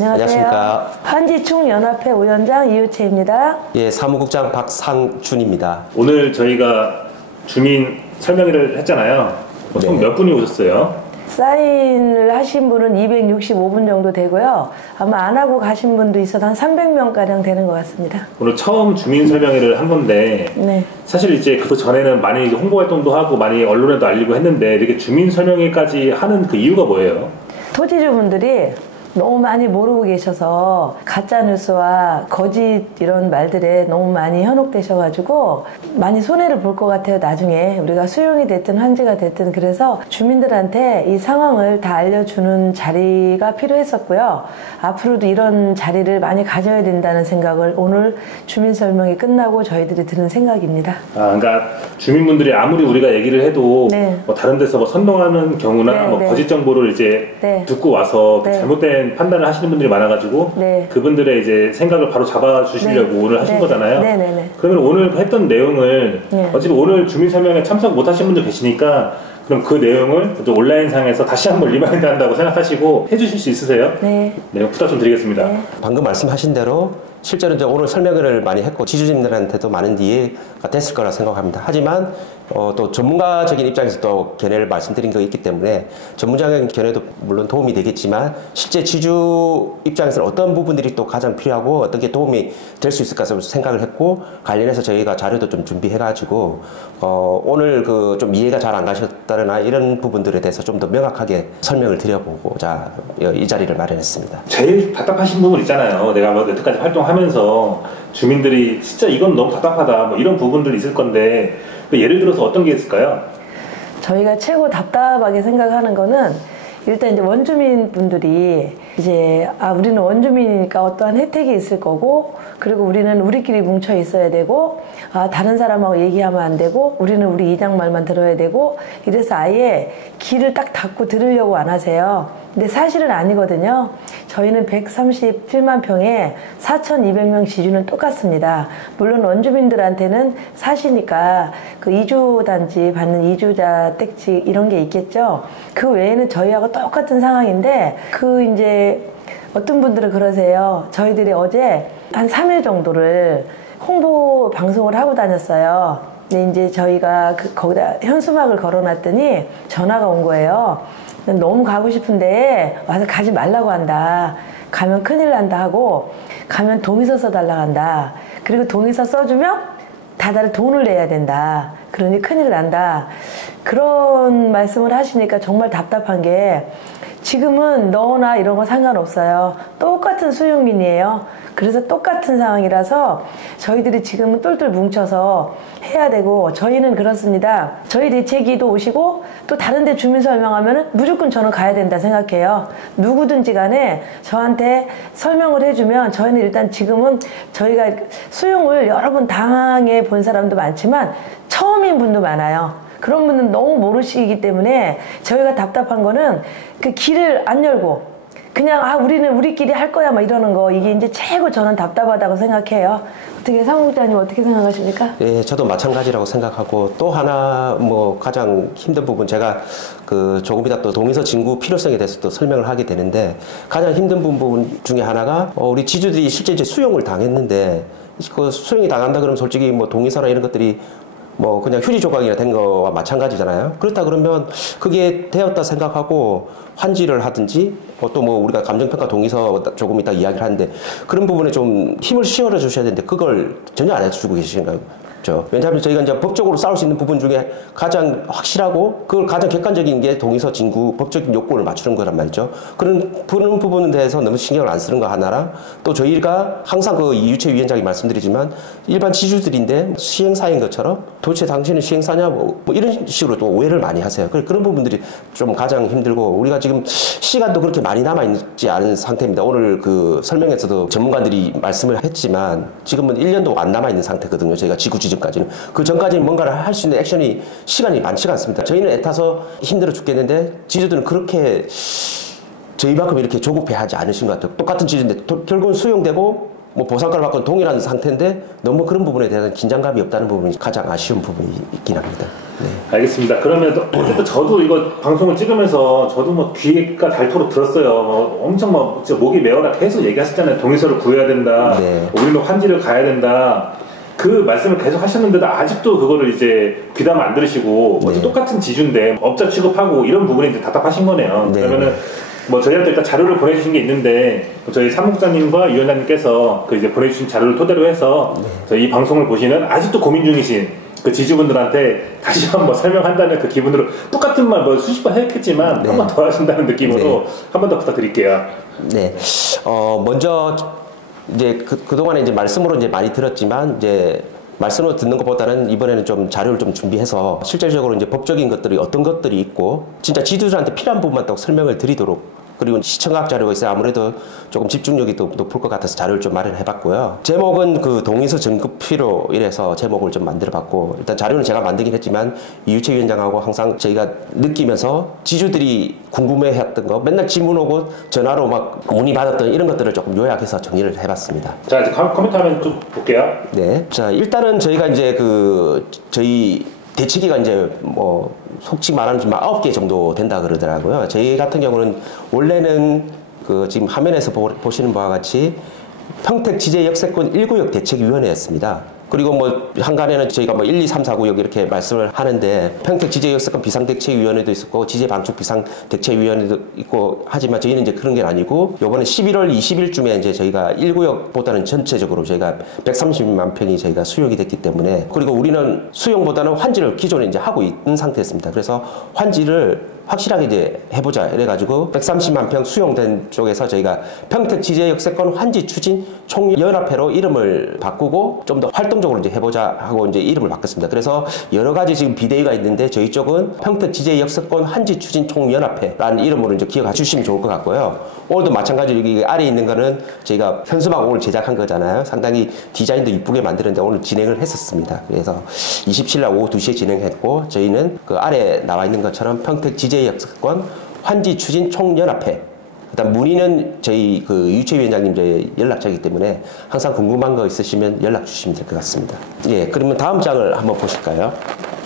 안녕하십니까. 한지충연합회 위원장 이유채입니다. 예, 사무국장 박상준입니다. 오늘 저희가 주민 설명회를 했잖아요. 총 몇 분이 오셨어요? 사인을 하신 분은 265분 정도 되고요. 아마 안 하고 가신 분도 있어서 한 300명가량 되는 것 같습니다. 오늘 처음 주민 설명회를 한 건데 사실 이제 그 전에는 많이 홍보 활동도 하고 많이 언론에도 알리고 했는데 이렇게 주민 설명회까지 하는 그 이유가 뭐예요? 토지주분들이 너무 많이 모르고 계셔서 가짜뉴스와 거짓 이런 말들에 너무 많이 현혹되셔가지고 많이 손해를 볼 것 같아요. 나중에 우리가 수용이 됐든 환지가 됐든. 그래서 주민들한테 이 상황을 다 알려주는 자리가 필요했었고요. 앞으로도 이런 자리를 많이 가져야 된다는 생각을 오늘 주민 설명이 끝나고 저희들이 드는 생각입니다. 그러니까 주민분들이 아무리 우리가 얘기를 해도 뭐 다른 데서 뭐 선동하는 경우나 거짓 정보를 이제 듣고 와서 잘못된 판단을 하시는 분들이 많아가지고 그분들의 이제 생각을 바로 잡아주시려고 오늘 하신 거잖아요. 그러면 오늘 했던 내용을 어차피 오늘 주민 설명에 참석 못하신 분들 계시니까 그럼 그 내용을 온라인상에서 다시 한번 리마인드 한다고 생각하시고 해주실 수 있으세요? 네, 부탁 좀 드리겠습니다. 방금 말씀하신 대로 실제로 이제 오늘 설명회를 많이 했고 지주님들한테도 많은 이해가 됐을 거라 생각합니다. 하지만 또 전문가적인 입장에서 또 견해를 말씀드린 거 있기 때문에 전문적인 견해도 물론 도움이 되겠지만 실제 지주 입장에서는 어떤 부분들이 또 가장 필요하고 어떤 게 도움이 될 수 있을까 생각을 했고 관련해서 저희가 자료도 좀 준비해가지고 오늘 그 좀 이해가 잘 안 가셨다거나 이런 부분들에 대해서 좀 더 명확하게 설명을 드려보고자 이 자리를 마련했습니다. 제일 답답하신 부분 있잖아요. 내가 뭐 여태까지 활동하면서 주민들이 진짜 이건 너무 답답하다 뭐 이런 부분들이 있을 건데 예를 들어서 어떤 게 있을까요? 저희가 최고 답답하게 생각하는 거는 일단 이제 원주민 분들이 이제 우리는 원주민이니까 어떠한 혜택이 있을 거고 그리고 우리는 우리끼리 뭉쳐 있어야 되고 다른 사람하고 얘기하면 안 되고 우리는 우리 이장 말만 들어야 되고 이래서 아예 귀를 딱 닫고 들으려고 안 하세요. 근데 사실은 아니거든요. 저희는 137만 평에 4,200명 지주는 똑같습니다. 물론 원주민들한테는 사시니까 그 이주단지 받는 이주자 택지 이런 게 있겠죠. 그 외에는 저희하고 똑같은 상황인데 이제 어떤 분들은 그러세요. 저희들이 어제 한 3일 정도를 홍보 방송을 하고 다녔어요. 근데 이제 저희가 거기다 현수막을 걸어놨더니 전화가 온 거예요. 너무 가고 싶은데 와서 가지 말라고 한다. 가면 큰일 난다 하고 가면 동의서 써달라고 한다. 그리고 동의서 써주면 다들 돈을 내야 된다. 그러니 큰일 난다. 그런 말씀을 하시니까 정말 답답한 게 지금은 너나 이런 거 상관없어요. 똑같은 수용민이에요. 그래서 똑같은 상황이라서 저희들이 지금은 똘똘 뭉쳐서 해야 되고 저희는 그렇습니다. 저희 대책위도 오시고 또 다른 데 주민 설명하면은 무조건 저는 가야 된다 생각해요. 누구든지 간에 저한테 설명을 해주면 저희는 일단 지금은 저희가 수용을 여러 번 당해 본 사람도 많지만 처음인 분도 많아요. 그런 분은 너무 모르시기 때문에 저희가 답답한 거는 그 길을 안 열고 그냥 우리는 우리끼리 할 거야 막 이러는 거 이게 이제 최고 저는 답답하다고 생각해요. 어떻게 사무국장님 어떻게 생각하십니까? 예, 저도 마찬가지라고 생각하고 또 하나 뭐 가장 힘든 부분 제가 조금 이따 또 동의서 진구 필요성에 대해서 또 설명을 하게 되는데 가장 힘든 부분 중에 하나가 우리 지주들이 실제 이제 수용을 당했는데 그 수용이 당한다 그러면 솔직히 뭐 동의서나 이런 것들이 뭐 그냥 휴지 조각이나 된 거와 마찬가지잖아요. 그렇다 그러면 그게 되었다 생각하고 환지를 하든지 또 뭐 우리가 감정평가 동의서 조금 이따 이야기를 하는데 그런 부분에 좀 힘을 실어 주셔야 되는데 그걸 전혀 안 해주고 계신가요? 왜냐하면 저희가 이제 법적으로 싸울 수 있는 부분 중에 가장 확실하고 그걸 가장 객관적인 게 동의서 진구 법적인 요건을 맞추는 거란 말이죠. 그런 부분에 대해서 너무 신경을 안 쓰는 거 하나랑 또 저희가 항상 이유채 위원장이 말씀드리지만 일반 지주들인데 시행사인 것처럼 도대체 당신은 시행사냐 뭐 이런 식으로 또 오해를 많이 하세요. 그런 부분들이 좀 가장 힘들고 우리가 지금 시간도 그렇게 많이 남아있지 않은 상태입니다. 오늘 설명에서도 전문가들이 말씀을 했지만 지금은 1년도 안 남아있는 상태거든요. 저희가 지구 지점까지는. 그 전까지는 뭔가를 할 수 있는 액션이 시간이 많지가 않습니다. 저희는 애타서 힘들어 죽겠는데 지주들은 그렇게 저희만큼 이렇게 조급해하지 않으신 것 같아요. 똑같은 지주인데 결국은 수용되고 뭐 보상가를 받고 동일한 상태인데 너무 그런 부분에 대한 긴장감이 없다는 부분이 가장 아쉬운 부분이 있긴 합니다. 네. 알겠습니다. 그러면 어쨌든 저도 이거 방송을 찍으면서 저도 뭐 귀가 닳도록 들었어요. 엄청 막 목이 메어라 계속 얘기하셨잖아요. 동의서를 구해야 된다. 네. 우리는 환지를 가야 된다. 그 말씀을 계속 하셨는데도 아직도 그거를 이제 귀담아 안 들으시고 네. 똑같은 지주인데 업자 취급하고 이런 부분이 이제 답답하신 거네요. 네. 그러면은 뭐 저희한테 일단 자료를 보내주신 게 있는데 저희 사무국장님과 위원장님께서 그 이제 보내주신 자료를 토대로 해서 저희 이 방송을 보시는 아직도 고민 중이신 그 지주분들한테 다시 한번 설명한다는 그 기분으로 똑같은 말 뭐 수십 번 했겠지만 한 번 더 하신다는 느낌으로 한 번 더 부탁드릴게요. 네. 먼저 이제 그동안에 이제 말씀으로 이제 많이 들었지만 이제 말씀으로 듣는 것보다는 이번에는 좀 자료를 좀 준비해서 실질적으로 이제 법적인 것들이 어떤 것들이 있고 진짜 지주들한테 필요한 부분만 딱 설명을 드리도록 그리고 시청각 자료가 있어요. 아무래도 조금 집중력이 더 높을 것 같아서 자료를 좀 마련해 봤고요. 제목은 그 동의서 전급 필요 이래서 제목을 좀 만들어 봤고 일단 자료는 제가 만들긴 했지만 이유채 위원장하고 항상 저희가 느끼면서 지주들이 궁금해 했던 거 맨날 질문 오고 전화로 막 문의 받았던 이런 것들을 조금 요약해서 정리를 해봤습니다. 자 이제 코멘트 하면 좀 볼게요. 네. 자 일단은 저희가 이제 저희 대치기가 이제 뭐 속지 말하면 좀 9개 정도 된다 그러더라고요. 저희 같은 경우는 원래는 그 지금 화면에서 보시는 바와 같이 평택지제역세권 1구역 대책위원회였습니다. 그리고 뭐 한간에는 저희가 뭐 1, 2, 3, 4구역 이렇게 말씀을 하는데 평택지제역세권 비상대책위원회도 있었고 지제방축 비상대책위원회도 있고 하지만 저희는 이제 그런 게 아니고 요번에 11월 20일쯤에 이제 저희가 1구역보다는 전체적으로 저희가 130만 평이 저희가 수용이 됐기 때문에 그리고 우리는 수용보다는 환지를 기존에 이제 하고 있는 상태였습니다. 그래서 환지를 확실하게 이제 해보자 이래가지고 130만 평 수용된 쪽에서 저희가 평택지제역세권 환지 추진 총연합회로 이름을 바꾸고 좀 더 활동적으로 이제 해보자 하고 이제 이름을 바꿨습니다. 그래서 여러 가지 지금 비대위가 있는데 저희 쪽은 평택지제역세권 환지 추진 총연합회라는 이름으로 이제 기억해 주시면 좋을 것 같고요. 오늘도 마찬가지로 여기 아래 있는 거는 저희가 현수막 오늘 제작한 거잖아요. 상당히 디자인도 이쁘게 만드는데 오늘 진행을 했었습니다. 그래서 27일 오후 2시에 진행했고 저희는 그 아래 나와 있는 것처럼 평택지제역세권 환지 추진 총연합회 일단 문의는 저희 그 유채 위원장님 저희 연락처이기 때문에 항상 궁금한 거 있으시면 연락 주시면 될 것 같습니다. 예, 그러면 다음 장을 한번 보실까요?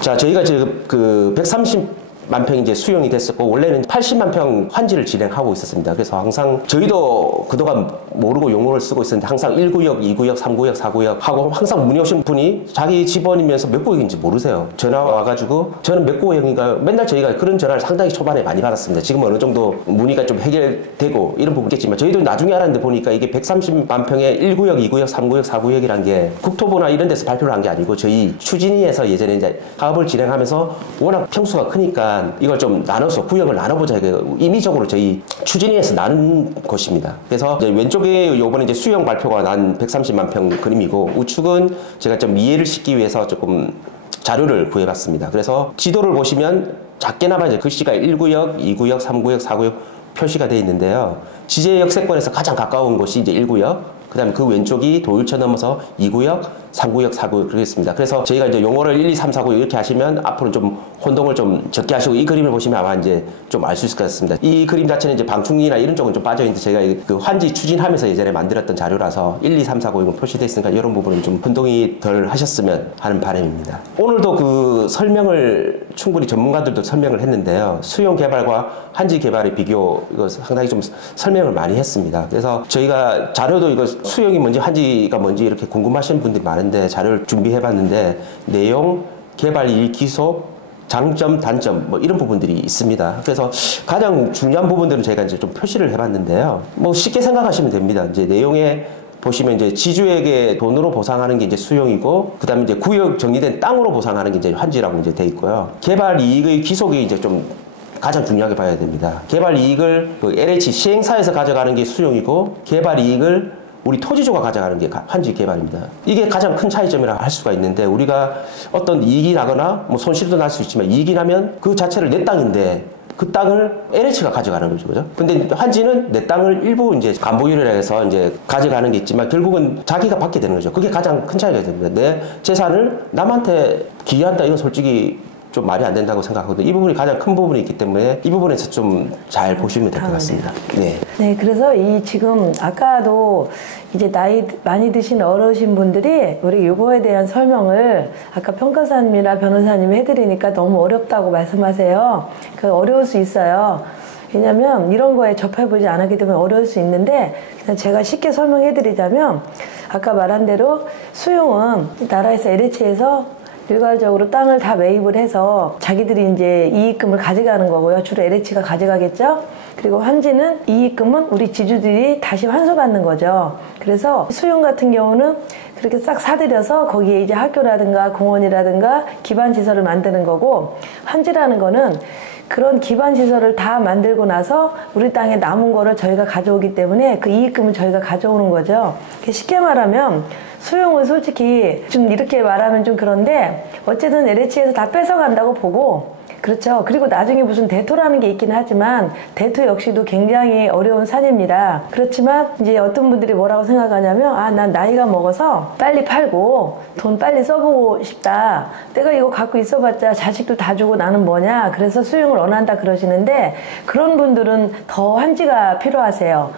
자, 저희가 지금 그 130만 평이 이제 수용이 됐었고 원래는 80만 평 환지를 진행하고 있었습니다. 그래서 항상 저희도 그동안 모르고 용어를 쓰고 있었는데 항상 1구역, 2구역, 3구역, 4구역 하고 항상 문의 오신 분이 자기 집원이면서 몇 구역인지 모르세요. 전화 와가지고 저는 몇 구역인가 맨날 저희가 그런 전화를 상당히 초반에 많이 받았습니다. 지금 어느 정도 문의가 좀 해결되고 이런 부분겠지만 저희도 나중에 알았는데 보니까 이게 130만 평에 1구역, 2구역, 3구역, 4구역이란 게 국토부나 이런 데서 발표를 한 게 아니고 저희 추진위에서 예전에 이제 사업을 진행하면서 워낙 평수가 크니까 이걸 좀 나눠서 구역을 나눠보자. 임의적으로 저희 추진위에서 나눈 것입니다. 그래서 이제 왼쪽에 요번에 이제 수용 발표가 난 130만 평 그림이고 우측은 제가 좀 이해를 시키기 위해서 조금 자료를 구해봤습니다. 그래서 지도를 보시면 작게나마 이제 글씨가 1구역, 2구역, 3구역, 4구역 표시가 되어 있는데요. 지제역세권에서 가장 가까운 곳이 이제 1구역, 그 다음에 그 왼쪽이 도율천 넘어서 2구역, 3구역, 4구역 그러겠습니다. 그래서 저희가 이제 용어를 1, 2, 3, 4구역 이렇게 하시면 앞으로 좀 혼동을 좀 적게 하시고 이 그림을 보시면 아마 이제 좀 알 수 있을 것 같습니다. 이 그림 자체는 이제 방충리나 이런 쪽은 좀 빠져있는데 저희가 그 환지 추진하면서 예전에 만들었던 자료라서 1, 2, 3, 4구역은 표시되어 있으니까 이런 부분은 좀 혼동이 덜 하셨으면 하는 바람입니다. 오늘도 그 설명을 충분히 전문가들도 설명을 했는데요. 수용 개발과 환지 개발의 비교 이거 상당히 좀 설명을 많이 했습니다. 그래서 저희가 자료도 이거 수용이 뭔지 환지가 뭔지 이렇게 궁금하시는 분들이 많은데 자료를 준비해봤는데 내용, 개발 일 기속, 장점, 단점 뭐 이런 부분들이 있습니다. 그래서 가장 중요한 부분들은 저희가 이제 좀 표시를 해봤는데요. 뭐 쉽게 생각하시면 됩니다. 이제 내용에 보시면 이제 지주에게 돈으로 보상하는 게 이제 수용이고 그다음에 이제 구역 정리된 땅으로 보상하는 게 이제 환지라고 이제 돼 있고요. 개발 이익의 기속이 이제 좀 가장 중요하게 봐야 됩니다. 개발 이익을 그 LH 시행사에서 가져가는 게 수용이고 개발 이익을 우리 토지주가 가져가는 게 환지 개발입니다. 이게 가장 큰 차이점이라 할 수가 있는데 우리가 어떤 이익이 나거나 뭐 손실도 날 수 있지만 이익이 나면 그 자체를 내 땅인데 그 땅을 LH가 가져가는 거죠, 그죠? 근데 환지는 내 땅을 일부 이제 간부유리라 해서 이제 가져가는 게 있지만 결국은 자기가 받게 되는 거죠. 그게 가장 큰 차이가 됩니다. 내 재산을 남한테 기여한다 이건 솔직히 좀 말이 안 된다고 생각하거든요. 이 부분이 가장 큰 부분이 있기 때문에 이 부분에서 좀 잘 보시면 될 것 같습니다. 네. 네, 그래서 이 지금 아까도 이제 나이 많이 드신 어르신 분들이 우리 요거에 대한 설명을 아까 평가사님이나 변호사님이 해드리니까 너무 어렵다고 말씀하세요. 그 어려울 수 있어요. 왜냐면 이런 거에 접해보지 않았기 때문에 어려울 수 있는데 그냥 제가 쉽게 설명해드리자면 아까 말한 대로 수용은 나라에서 LH에서 일괄적으로 땅을 다 매입을 해서 자기들이 이제 이익금을 가져가는 거고요. 주로 LH가 가져가겠죠. 그리고 환지는 이익금은 우리 지주들이 다시 환수받는 거죠. 그래서 수용 같은 경우는 그렇게 싹 사들여서 거기에 이제 학교라든가 공원이라든가 기반시설을 만드는 거고, 환지라는 거는 그런 기반시설을 다 만들고 나서 우리 땅에 남은 거를 저희가 가져오기 때문에 그 이익금을 저희가 가져오는 거죠. 쉽게 말하면 수용은 솔직히 좀 이렇게 말하면 좀 그런데 어쨌든 LH에서 다 뺏어간다고 보고, 그렇죠. 그리고 나중에 무슨 대토라는 게 있긴 하지만 대토 역시도 굉장히 어려운 산입니다. 그렇지만 이제 어떤 분들이 뭐라고 생각하냐면, 아, 난 나이가 먹어서 빨리 팔고 돈 빨리 써보고 싶다. 내가 이거 갖고 있어봤자 자식들 다 주고 나는 뭐냐. 그래서 수용을 원한다 그러시는데, 그런 분들은 더 환지가 필요하세요.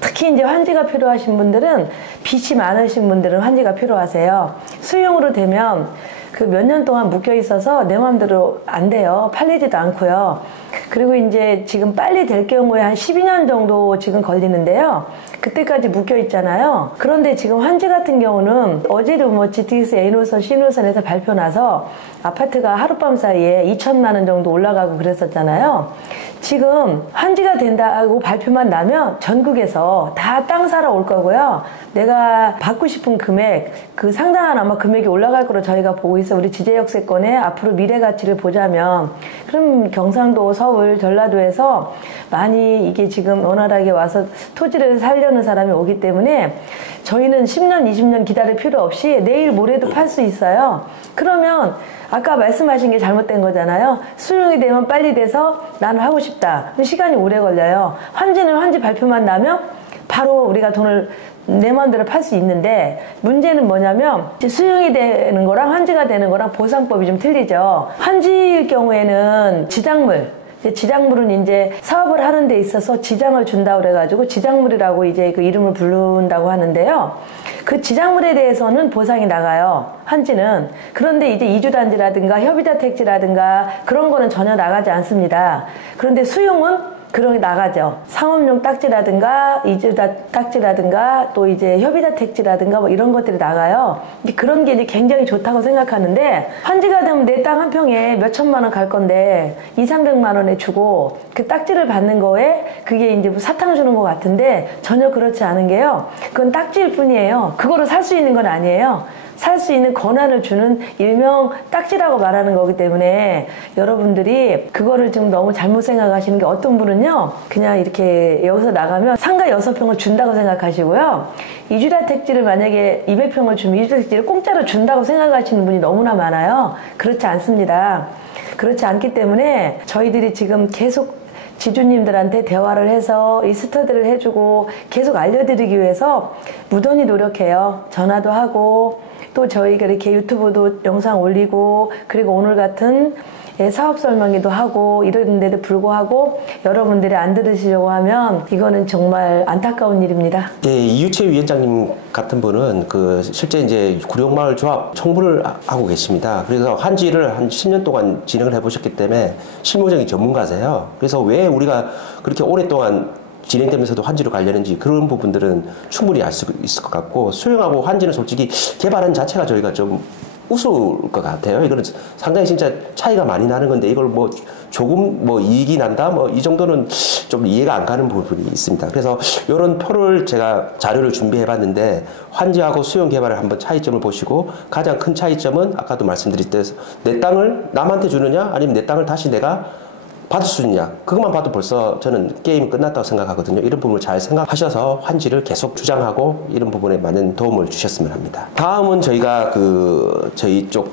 특히 이제 환지가 필요하신 분들은, 빚이 많으신 분들은 환지가 필요하세요. 수용으로 되면 그 몇 년 동안 묶여 있어서 내 마음대로 안 돼요. 팔리지도 않고요. 그리고 이제 지금 빨리 될 경우에 한 12년 정도 지금 걸리는데요. 그때까지 묶여 있잖아요. 그런데 지금 환지 같은 경우는 어제도 뭐 GTX A노선, C노선에서 발표 나서 아파트가 하룻밤 사이에 2천만 원 정도 올라가고 그랬었잖아요. 지금 환지가 된다고 발표만 나면 전국에서 다 땅 사러 올 거고요. 내가 받고 싶은 금액, 그 상당한 아마 금액이 올라갈 거로 저희가 보고 있어요. 우리 지제역세권의 앞으로 미래 가치를 보자면. 그럼 경상도, 서울, 전라도에서 많이 이게 지금 원활하게 와서 토지를 살려는 사람이 오기 때문에 저희는 10년, 20년 기다릴 필요 없이 내일 모레도 팔 수 있어요. 그러면 아까 말씀하신 게 잘못된 거잖아요. 수용이 되면 빨리 돼서 나는 하고 싶다. 시간이 오래 걸려요. 환지는 환지 발표만 나면 바로 우리가 돈을 내 마음대로 팔 수 있는데, 문제는 뭐냐면 수용이 되는 거랑 환지가 되는 거랑 보상법이 좀 틀리죠. 환지일 경우에는 지작물은 이제 사업을 하는 데 있어서 지장을 준다고 그래가지고 지작물이라고 이제 그 이름을 부른다고 하는데요. 그 지작물에 대해서는 보상이 나가요. 환지는. 그런데 이제 이주단지라든가 협의자택지라든가 그런 거는 전혀 나가지 않습니다. 그런데 수용은 그런 게 나가죠. 상업용 딱지라든가 이주다 딱지라든가 또 이제 협의자 택지라든가 뭐 이런 것들이 나가요. 그런 게 이제 굉장히 좋다고 생각하는데, 환지가 되면 내 땅 한 평에 몇 천만 원 갈 건데 200~300만 원에 주고 그 딱지를 받는 거에 그게 이제 뭐 사탕 주는 것 같은데 전혀 그렇지 않은 게요. 그건 딱지일 뿐이에요. 그거를 살 수 있는 건 아니에요. 살 수 있는 권한을 주는 일명 딱지라고 말하는 거기 때문에 여러분들이 그거를 지금 너무 잘못 생각하시는 게, 어떤 분은요 그냥 이렇게 여기서 나가면 상가 6평을 준다고 생각하시고요, 이주다 택지를 만약에 200평을 주면 이주다 택지를 공짜로 준다고 생각하시는 분이 너무나 많아요. 그렇지 않습니다. 그렇지 않기 때문에 저희들이 지금 계속 지주님들한테 대화를 해서 이 스터디를 해주고 계속 알려드리기 위해서 무던히 노력해요. 전화도 하고 또 저희가 이렇게 유튜브도 영상 올리고, 그리고 오늘 같은 사업 설명회도 하고 이러는데도 불구하고 여러분들이 안 들으시려고 하면 이거는 정말 안타까운 일입니다. 예, 이유채 위원장님 같은 분은 그 실제 이제 구룡마을 조합 총무를 하고 계십니다. 그래서 환지를 한 10년 동안 진행을 해보셨기 때문에 실무적인 전문가세요. 그래서 왜 우리가 그렇게 오랫동안 진행되면서도 환지로 가려는지 그런 부분들은 충분히 알 수 있을 것 같고, 수용하고 환지는 솔직히 개발한 자체가 저희가 좀 우스울 것 같아요. 이거는 상당히 진짜 차이가 많이 나는 건데, 이걸 뭐 조금 뭐 이익이 난다 뭐 이 정도는 좀 이해가 안 가는 부분이 있습니다. 그래서 이런 표를 제가 자료를 준비해 봤는데, 환지하고 수용 개발을 한번 차이점을 보시고, 가장 큰 차이점은 아까도 말씀드렸듯이 내 땅을 남한테 주느냐 아니면 내 땅을 다시 내가 받을 수 있냐, 그것만 봐도 벌써 저는 게임이 끝났다고 생각하거든요. 이런 부분을 잘 생각하셔서 환지를 계속 주장하고 이런 부분에 많은 도움을 주셨으면 합니다. 다음은 저희가 저희 쪽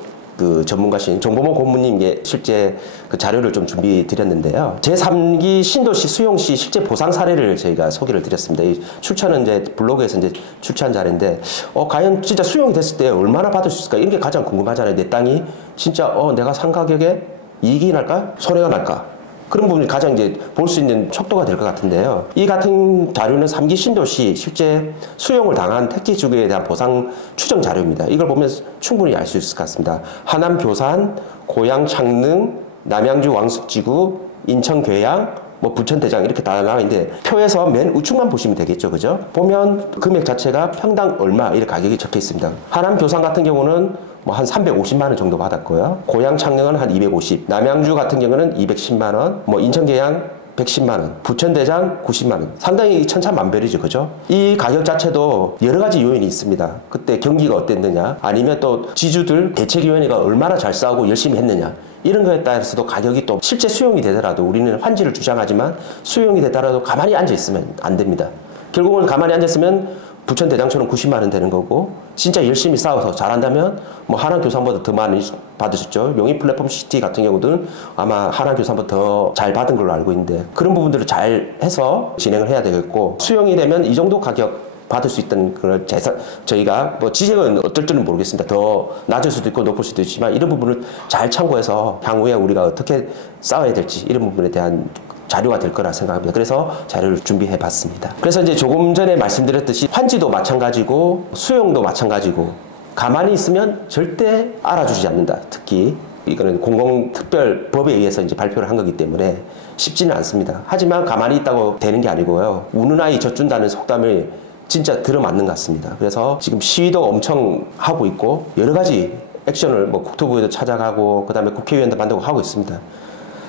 전문가신 정보모 고문님께 실제 그 자료를 좀 준비해 드렸는데요. 제3기 신도시 수용시 실제 보상 사례를 저희가 소개를 드렸습니다. 이 출처는 이제 블로그에서 이제 출처한 자료인데, 과연 진짜 수용이 됐을 때 얼마나 받을 수 있을까? 이런 게 가장 궁금하잖아요. 내 땅이 진짜 내가 산 가격에 이익이 날까? 손해가 날까? 그런 부분이 가장 이제 볼 수 있는 척도가 될 것 같은데요. 이 같은 자료는 3기 신도시 실제 수용을 당한 택지 주거에 대한 보상 추정 자료입니다. 이걸 보면 충분히 알 수 있을 것 같습니다. 하남 교산, 고양 창릉, 남양주 왕숙지구, 인천 괴양, 뭐 부천 대장 이렇게 다 나와 있는데 표에서 맨 우측만 보시면 되겠죠, 그죠? 보면 금액 자체가 평당 얼마 이렇게 가격이 적혀 있습니다. 하남 교산 같은 경우는 뭐 한 350만 원 정도 받았고요. 고양 창릉은 한 250, 남양주 같은 경우는 210만 원, 뭐 인천 계양 110만 원, 부천 대장 90만 원. 상당히 천차만별이죠, 그죠? 이 가격 자체도 여러 가지 요인이 있습니다. 그때 경기가 어땠느냐, 아니면 또 지주들 대책위원회가 얼마나 잘 싸우고 열심히 했느냐. 이런 거에 따라서도 가격이 또 실제 수용이 되더라도 우리는 환지를 주장하지만 수용이 되더라도 가만히 앉아 있으면 안 됩니다. 결국은 가만히 앉았으면 부천 대장처럼 90만 원 되는 거고, 진짜 열심히 싸워서 잘한다면 뭐 하남 교산보다 더 많이 받으셨죠. 용인 플랫폼 시티 같은 경우는 아마 하남 교산보다 더 잘 받은 걸로 알고 있는데, 그런 부분들을 잘 해서 진행을 해야 되겠고, 수용이 되면 이 정도 가격 받을 수 있던 그런 저희가 뭐 지적은 어떨 줄은 모르겠습니다. 더 낮을 수도 있고 높을 수도 있지만 이런 부분을 잘 참고해서 향후에 우리가 어떻게 싸워야 될지 이런 부분에 대한 자료가 될 거라 생각합니다. 그래서 자료를 준비해 봤습니다. 그래서 이제 조금 전에 말씀드렸듯이 환지도 마찬가지고 수용도 마찬가지고 가만히 있으면 절대 알아주지 않는다. 특히 이거는 공공특별법에 의해서 이제 발표를 한 거기 때문에 쉽지는 않습니다. 하지만 가만히 있다고 되는 게 아니고요. 우는 아이 젖준다는 속담을 진짜 들어맞는 것 같습니다. 그래서 지금 시위도 엄청 하고 있고 여러 가지 액션을 뭐 국토부에도 찾아가고 그다음에 국회의원도 만들고 하고 있습니다.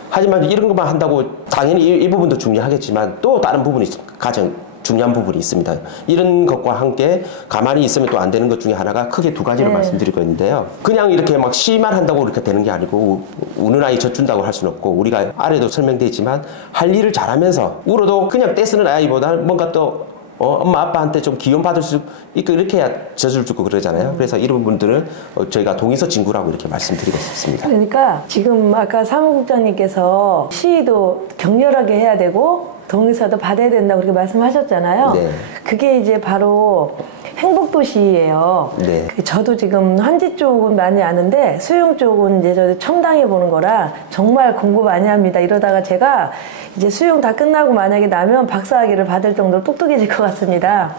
하지만 이런 것만 한다고 당연히 이 부분도 중요하겠지만 또 다른 부분이 가장 중요한 부분이 있습니다. 이런 것과 함께 가만히 있으면 또 안 되는 것 중에 하나가 크게 두 가지를 말씀드리고 있는데요. 그냥 이렇게 막 시위만 한다고 이렇게 되는 게 아니고 우는 아이 젖준다고 할 수는 없고 우리가 아래도 설명되어 있지만 할 일을 잘하면서 울어도 그냥 떼쓰는 아이보다 뭔가 또 엄마 아빠한테 좀 기원받을 수 있고 이렇게 해야 젖을 주고 그러잖아요. 그래서 이런 부분들은 저희가 동의서 진구라고 이렇게 말씀드리고 싶습니다. 그러니까 지금 아까 사무국장님께서 시위도 격렬하게 해야 되고 동의서도 받아야 된다고 그렇게 말씀하셨잖아요. 네. 그게 이제 바로 행복도시예요. 네. 저도 지금 환지 쪽은 많이 아는데 수용 쪽은 이제 저도 처음 당해보는 거라 정말 공부 많이 합니다. 이러다가 제가 이제 수용 다 끝나고 만약에 나면 박사학위를 받을 정도로 똑똑해질 것 같습니다.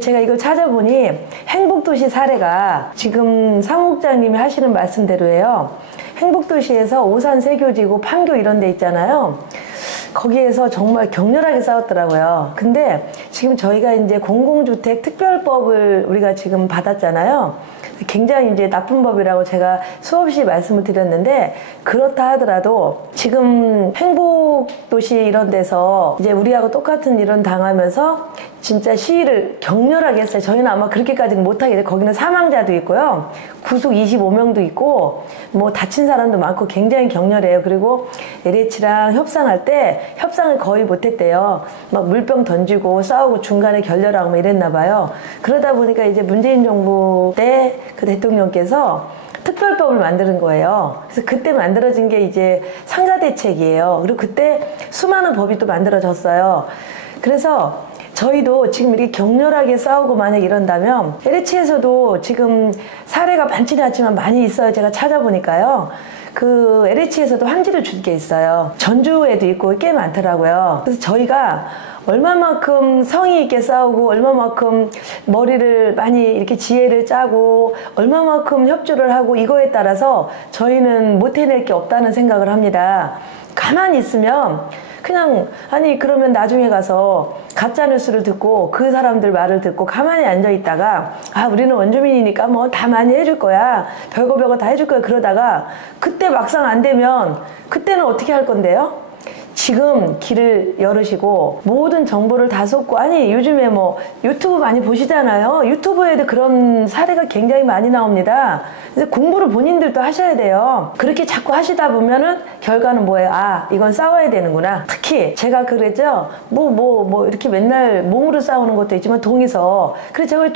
제가 이걸 찾아보니 행복도시 사례가 지금 사무국장님이 하시는 말씀대로예요. 행복도시에서 오산 세교지구 판교 이런 데 있잖아요. 거기에서 정말 격렬하게 싸웠더라고요. 근데 지금 저희가 이제 공공주택 특별법을 우리가 지금 받았잖아요. 굉장히 이제 나쁜 법이라고 제가 수없이 말씀을 드렸는데, 그렇다 하더라도 지금 행복도시 이런 데서 이제 우리하고 똑같은 일은 당하면서 진짜 시위를 격렬하게 했어요. 저희는 아마 그렇게까지는 못하게 돼요. 거기는 사망자도 있고요. 구속 25명도 있고 뭐 다친 사람도 많고 굉장히 격렬해요. 그리고 LH랑 협상할 때 협상을 거의 못했대요. 막 물병 던지고 싸우고 중간에 결렬하고 막 이랬나 봐요. 그러다 보니까 이제 문재인 정부 때 그 대통령께서 특별법을 만드는 거예요. 그래서 그때 만들어진 게 이제 상가대책이에요. 그리고 그때 수많은 법이 또 만들어졌어요. 그래서 저희도 지금 이렇게 격렬하게 싸우고 만약 이런다면 LH에서도 지금 사례가 많지는 않지만 많이 있어요. 제가 찾아보니까요. 그 LH에서도 환지를 준 게 있어요. 전주에도 있고 꽤 많더라고요. 그래서 저희가 얼마만큼 성의 있게 싸우고 얼마만큼 머리를 많이 이렇게 지혜를 짜고 얼마만큼 협조를 하고 이거에 따라서 저희는 못 해낼 게 없다는 생각을 합니다. 가만히 있으면 그냥 아니 그러면 나중에 가서 가짜뉴스를 듣고 그 사람들 말을 듣고 가만히 앉아있다가 아 우리는 원주민이니까 뭐 다 많이 해줄 거야 별거 다 해줄 거야 그러다가 그때 막상 안 되면 그때는 어떻게 할 건데요? 지금 길을 열으시고 모든 정보를 다 쏟고 아니 요즘에 뭐 유튜브 많이 보시잖아요. 유튜브에도 그런 사례가 굉장히 많이 나옵니다. 그래서 공부를 본인들도 하셔야 돼요. 그렇게 자꾸 하시다 보면은 결과는 뭐예요? 아 이건 싸워야 되는구나. 특히 제가 그랬죠. 뭐 이렇게 맨날 몸으로 싸우는 것도 있지만 동의서. 그래서 제가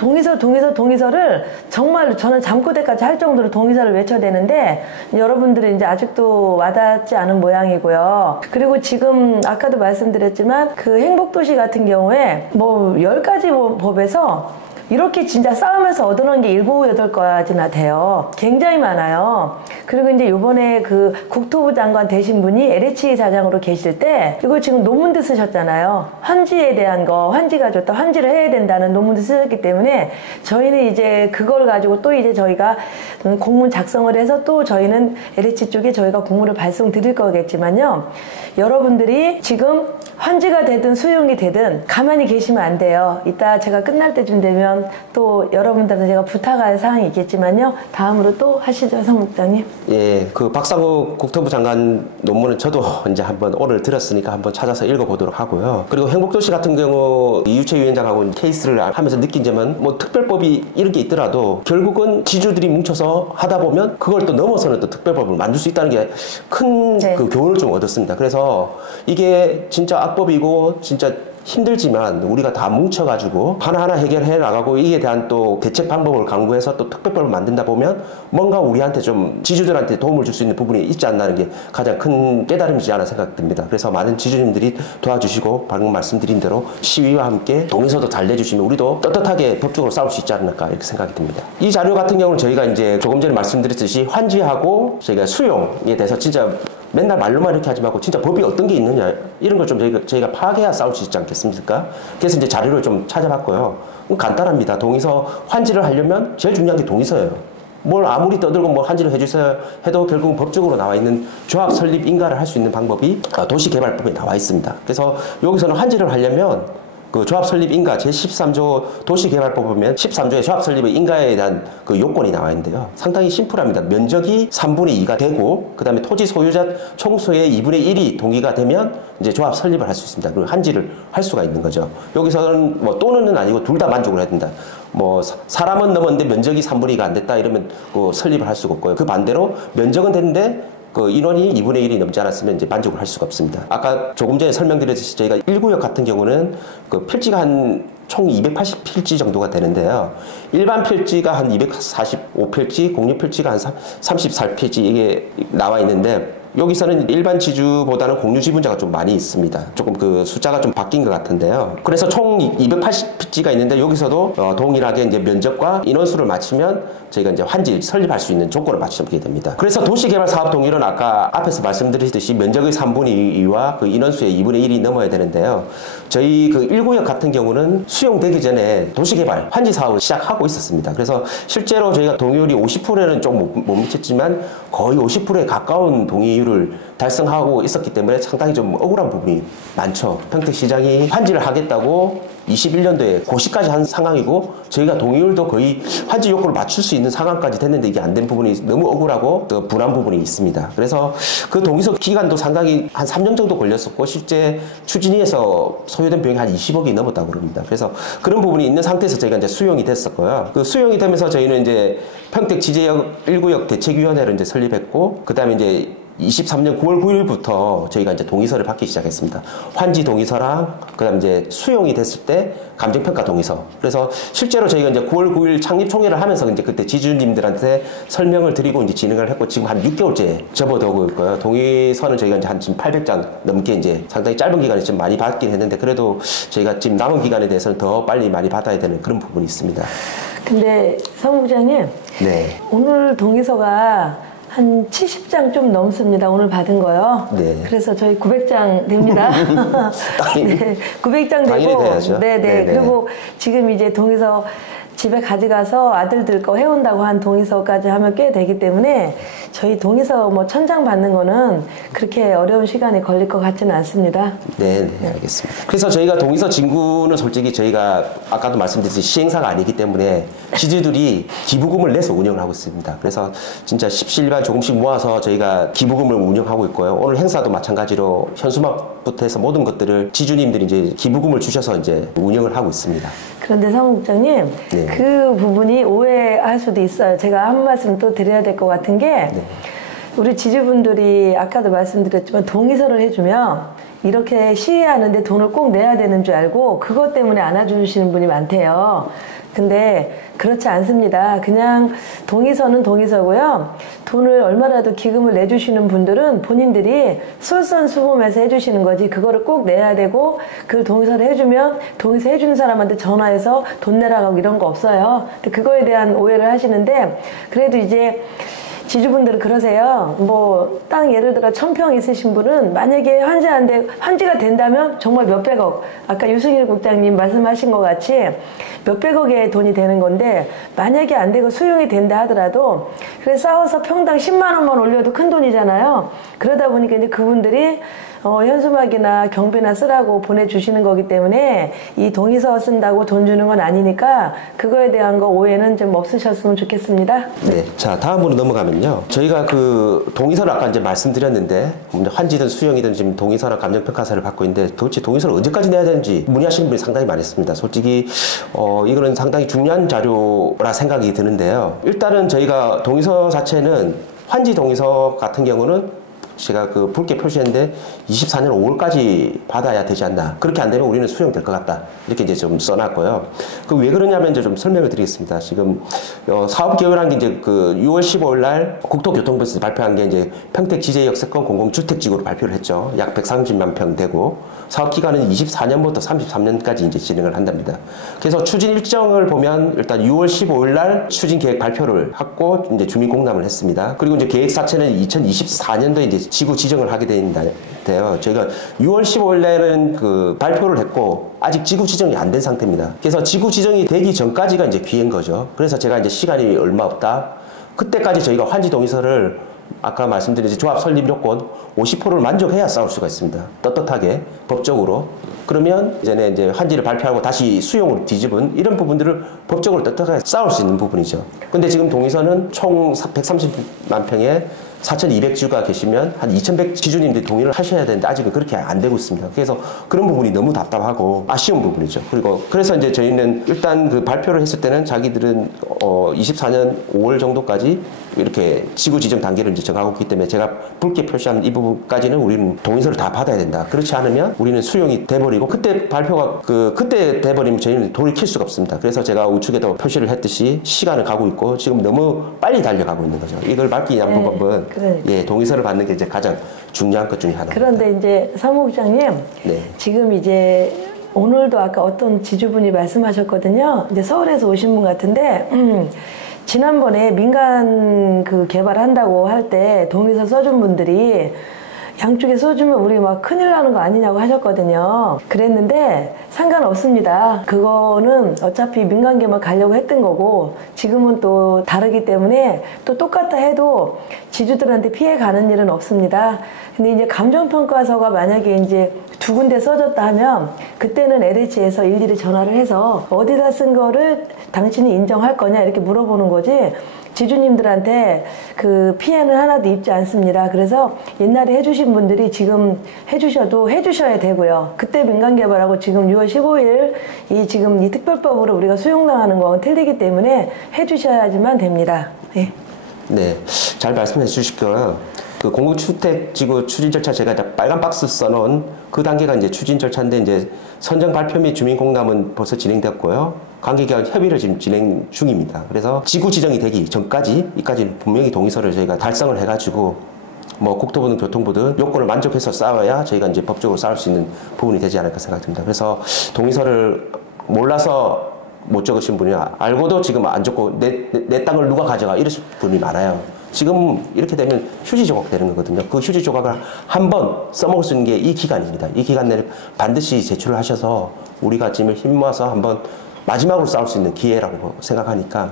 동의서를 정말 저는 잠꼬대까지 할 정도로 동의서를 외쳐야 되는데 여러분들은 이제 아직도 와닿지 않은 모양이고요. 그리고 지금 아까도 말씀드렸지만 그 행복도시 같은 경우에 뭐 10가지 법에서 이렇게 진짜 싸우면서 얻어놓은 게 7, 8가지나 돼요. 굉장히 많아요. 그리고 이제 요번에 그 국토부 장관 되신 분이 LH 사장으로 계실 때 이걸 지금 논문도 쓰셨잖아요. 환지에 대한 거, 환지가 좋다, 환지를 해야 된다는 논문도 쓰셨기 때문에 저희는 이제 그걸 가지고 또 이제 저희가 공문 작성을 해서 또 저희는 LH 쪽에 저희가 공문을 발송 드릴 거겠지만요. 여러분들이 지금 환지가 되든 수용이 되든 가만히 계시면 안 돼요. 이따 제가 끝날 때쯤 되면 또 여러분들한테 제가 부탁할 사항이 있겠지만요. 다음으로 또 하시죠, 사무국장님. 예, 그 박상욱 국토부 장관 논문은 저도 이제 한번 오늘 들었으니까 한번 찾아서 읽어보도록 하고요. 그리고 행복도시 같은 경우 이유채 위원장하고 케이스를 하면서 느낀 점은 뭐 특별법이 이런 게 있더라도 결국은 지주들이 뭉쳐서 하다 보면 그걸 또 넘어서는 또 특별법을 만들 수 있다는 게 큰 그 교훈을 좀 얻었습니다. 그래서 이게 진짜 악법이고 진짜 힘들지만 우리가 다 뭉쳐가지고 하나하나 해결해 나가고 이에 대한 또 대책 방법을 강구해서 또 특별법을 만든다 보면 뭔가 우리한테 좀 지주들한테 도움을 줄 수 있는 부분이 있지 않나는 게 가장 큰 깨달음이지 않아 생각됩니다. 그래서 많은 지주님들이 도와주시고 방금 말씀드린 대로 시위와 함께 동의서도 잘 내주시면 우리도 떳떳하게 법적으로 싸울 수 있지 않을까 이렇게 생각이 듭니다. 이 자료 같은 경우는 저희가 이제 조금 전에 말씀드렸듯이 환지하고 저희가 수용에 대해서 진짜 맨날 말로만 이렇게 하지 말고 진짜 법이 어떤 게 있느냐 이런 걸 좀 저희가 파악해야 싸울 수 있지 않겠습니까? 그래서 이제 자료를 좀 찾아봤고요. 간단합니다. 동의서 환지를 하려면 제일 중요한 게 동의서예요. 뭘 아무리 떠들고 뭐 환지를 해주세요 해도 결국은 법적으로 나와 있는 조합 설립 인가를 할 수 있는 방법이 도시개발법에 나와 있습니다. 그래서 여기서는 환지를 하려면 그 조합 설립 인가 제13조 도시개발법 보면 13조의 조합 설립의 인가에 대한 그 요건이 나와 있는데요. 상당히 심플합니다. 면적이 3분의 2가 되고 그 다음에 토지 소유자 총수의 2분의 1이 동의가 되면 이제 조합 설립을 할 수 있습니다. 그리고 환지를 할 수가 있는 거죠. 여기서는 뭐 또는은 아니고 둘 다 만족을 해야 된다. 뭐 사람은 넘었는데 면적이 3분의 2가 안 됐다 이러면 그 설립을 할 수가 없고요. 그 반대로 면적은 됐는데 그 인원이 2분의 1이 넘지 않았으면 이제 만족을 할 수가 없습니다. 아까 조금 전에 설명드렸듯이 저희가 1구역 같은 경우는 그 필지가 한 총 280필지 정도가 되는데요. 일반 필지가 한 245필지, 공유 필지가 한 34필지 이게 나와 있는데 여기서는 일반 지주보다는 공유 지분자가 좀 많이 있습니다. 조금 그 숫자가 좀 바뀐 것 같은데요. 그래서 총 280필지가 있는데 여기서도 동일하게 이제 면적과 인원수를 맞추면 저희가 이제 환지 설립할 수 있는 조건을 맞추게 됩니다. 그래서 도시개발사업 동의는 아까 앞에서 말씀드렸듯이 면적의 3분의 2와 그 인원수의 2분의 1이 넘어야 되는데요. 저희 그 1구역 같은 경우는 수용되기 전에 도시개발 환지 사업을 시작하고 있었습니다. 그래서 실제로 저희가 동의율이 50%는 좀 못 미쳤지만 거의 50%에 가까운 동의율을 달성하고 있었기 때문에 상당히 좀 억울한 부분이 많죠. 평택시장이 환지를 하겠다고 21년도에 고시까지 한 상황이고 저희가 동의율도 거의 환지 요건을 맞출 수 있는 상황까지 됐는데 이게 안 된 부분이 너무 억울하고 분한 부분이 있습니다. 그래서 그 동의서 기간도 상당히 한 3년 정도 걸렸었고 실제 추진위에서 소요된 비용이 한 20억이 넘었다고 그럽니다. 그래서 그런 부분이 있는 상태에서 저희가 이제 수용이 됐었고요. 그 수용이 되면서 저희는 이제 평택 지제역 1구역 대책위원회를 이제 설립했고 그 다음에 이제 23년 9월 9일부터 저희가 이제 동의서를 받기 시작했습니다. 환지 동의서랑 그다음 이제 수용이 됐을 때 감정평가 동의서. 그래서 실제로 저희가 이제 9월 9일 창립총회를 하면서 이제 그때 지주님들한테 설명을 드리고 이제 진행을 했고 지금 한 6개월째 접어들고 있고요. 동의서는 저희가 이제 한 지금 800장 넘게 이제 상당히 짧은 기간에 좀 많이 받긴 했는데 그래도 저희가 지금 남은 기간에 대해서는 더 빨리 많이 받아야 되는 그런 부분이 있습니다. 근데 사무부장님, 네. 오늘 동의서가 한 70장 좀 넘습니다. 오늘 받은 거요. 네. 그래서 저희 900장 됩니다. 네, 900장 되고. 네네. 그리고 지금 이제 동의서 집에 가져가서 아들들 거 해온다고 한 동의서까지 하면 꽤 되기 때문에 저희 동의서 뭐 1000장 받는 거는 그렇게 어려운 시간이 걸릴 것 같지는 않습니다. 네, 알겠습니다. 그래서 저희가 동의서 진구는 솔직히 저희가 아까도 말씀드렸듯이 시행사가 아니기 때문에 지주들이 기부금을 내서 운영을 하고 있습니다. 그래서 진짜 십시일반 조금씩 모아서 저희가 기부금을 운영하고 있고요. 오늘 행사도 마찬가지로 현수막부터 해서 모든 것들을 지주님들이 이제 기부금을 주셔서 이제 운영을 하고 있습니다. 그런데 사무국장님, 네. 그 부분이 오해할 수도 있어요. 제가 한 말씀 또 드려야 될 것 같은 게 네. 우리 지주분들이 아까도 말씀드렸지만 동의서를 해주면 이렇게 시위하는데 돈을 꼭 내야 되는 줄 알고 그것 때문에 안아주시는 분이 많대요. 근데 그렇지 않습니다. 그냥 동의서는 동의서고요. 돈을 얼마라도 기금을 내주시는 분들은 본인들이 솔선수범해서 해주시는 거지 그거를 꼭 내야 되고 그 동의서를 해주면 동의서 해주는 사람한테 전화해서 돈 내라고 하고 이런 거 없어요. 근데 그거에 대한 오해를 하시는데 그래도 이제 지주분들은 그러세요. 뭐 땅 예를 들어 1000평 있으신 분은 만약에 환지가 된다면 정말 몇백억, 아까 유승일 국장님 말씀하신 것 같이 몇백억의 돈이 되는 건데 만약에 안 되고 수용이 된다 하더라도 그래 싸워서 평당 10만 원만 올려도 큰 돈이잖아요. 그러다 보니까 이제 그분들이 현수막이나 경비나 쓰라고 보내주시는 거기 때문에 이 동의서 쓴다고 돈 주는 건 아니니까 그거에 대한 거 오해는 좀 없으셨으면 좋겠습니다. 네. 자, 다음으로 넘어가면요. 저희가 그 동의서를 아까 이제 말씀드렸는데, 환지든 수용이든 지금 동의서나 감정평가서를 받고 있는데, 도대체 동의서를 언제까지 내야 되는지 문의하시는 분이 상당히 많았습니다. 솔직히, 이거는 상당히 중요한 자료라 생각이 드는데요. 일단은 저희가 동의서 자체는 환지 동의서 같은 경우는 제가 그 붉게 표시했는데 24년 5월까지 받아야 되지 않나. 그렇게 안 되면 우리는 수용될 것 같다. 이렇게 이제 좀 써놨고요. 그 왜 그러냐면 이제 좀 설명을 드리겠습니다. 지금 사업 개요라는 게 이제 그 6월 15일 날 국토교통부에서 발표한 게 이제 평택 지제역세권 공공주택지구로 발표를 했죠. 약 130만 평 되고 사업 기간은 24년부터 33년까지 이제 진행을 한답니다. 그래서 추진 일정을 보면 일단 6월 15일 날 추진 계획 발표를 하고 이제 주민 공람을 했습니다. 그리고 이제 계획 자체는 2024년도에 이제 지구 지정을 하게 되는데요. 저희가 6월 15일 날은 그 발표를 했고 아직 지구 지정이 안 된 상태입니다. 그래서 지구 지정이 되기 전까지가 이제 기회인 거죠. 그래서 제가 이제 시간이 얼마 없다. 그때까지 저희가 환지 동의서를 아까 말씀드린 조합 설립 요건 50%를 만족해야 싸울 수가 있습니다. 떳떳하게 법적으로. 그러면 이전에 이제 환지를 발표하고 다시 수용으로 뒤집은 이런 부분들을 법적으로 떳떳하게 싸울 수 있는 부분이죠. 근데 지금 동의서는 총 130만 평에 4,200주가 계시면 한 2,100 지주님들이 동의를 하셔야 되는데 아직은 그렇게 안 되고 있습니다. 그래서 그런 부분이 너무 답답하고 아쉬운 부분이죠. 그리고 그래서 이제 저희는 일단 그 발표를 했을 때는 자기들은 24년 5월 정도까지 이렇게 지구 지정 단계를 이제 정하고 있기 때문에 제가 붉게 표시한 이 부분까지는 우리는 동의서를 다 받아야 된다. 그렇지 않으면 우리는 수용이 돼버리고 그때 발표가 그때 돼버리면 저희는 돌이킬 수가 없습니다. 그래서 제가 우측에도 표시를 했듯이 시간을 가고 있고 지금 너무 빨리 달려가고 있는 거죠. 이걸 막기 위한 방법은 예, 동의서를 받는 게 이제 가장 중요한 것 중에 하나입니다. 그런데 이제 사무국장님, 네. 지금 이제 오늘도 아까 어떤 지주분이 말씀하셨거든요. 이제 서울에서 오신 분 같은데, 지난번에 민간 그 개발한다고 할 때 동의서 써준 분들이 양쪽에 써주면 우리 막 큰일 나는 거 아니냐고 하셨거든요. 그랬는데 상관없습니다. 그거는 어차피 민간개발 가려고 했던 거고 지금은 또 다르기 때문에 또 똑같다 해도 지주들한테 피해 가는 일은 없습니다. 근데 이제 감정평가서가 만약에 이제 두 군데 써졌다 하면 그때는 LH에서 일일이 전화를 해서 어디다 쓴 거를 당신이 인정할 거냐 이렇게 물어보는 거지 지주님들한테 그 피해는 하나도 입지 않습니다. 그래서 옛날에 해주신 분들이 지금 해주셔도 해주셔야 되고요. 그때 민간개발하고 지금 6월 15일 지금 이 특별법으로 우리가 수용당하는 건 틀리기 때문에 해주셔야지만 됩니다. 네. 네, 잘 말씀해 주시고요. 그 공공주택지구 추진 절차 제가 빨간 박스 써놓은 그 단계가 이제 추진 절차인데 이제 선정 발표 및 주민 공람은 벌써 진행됐고요. 관계기관 협의를 지금 진행 중입니다. 그래서 지구 지정이 되기 전까지 이까지 분명히 동의서를 저희가 달성을 해가지고 뭐 국토부든 교통부든 요건을 만족해서 싸워야 저희가 이제 법적으로 싸울 수 있는 부분이 되지 않을까 생각됩니다. 그래서 동의서를 몰라서 못 적으신 분이 알고도 지금 안 적고 내 땅을 누가 가져가 이러실 분이 많아요. 지금 이렇게 되면 휴지 조각 되는 거거든요. 그 휴지 조각을 한 번 써먹을 수 있는 게 이 기간입니다. 이 기간 내에 반드시 제출을 하셔서 우리가 지금 힘 모아서 한번 마지막으로 싸울 수 있는 기회라고 생각하니까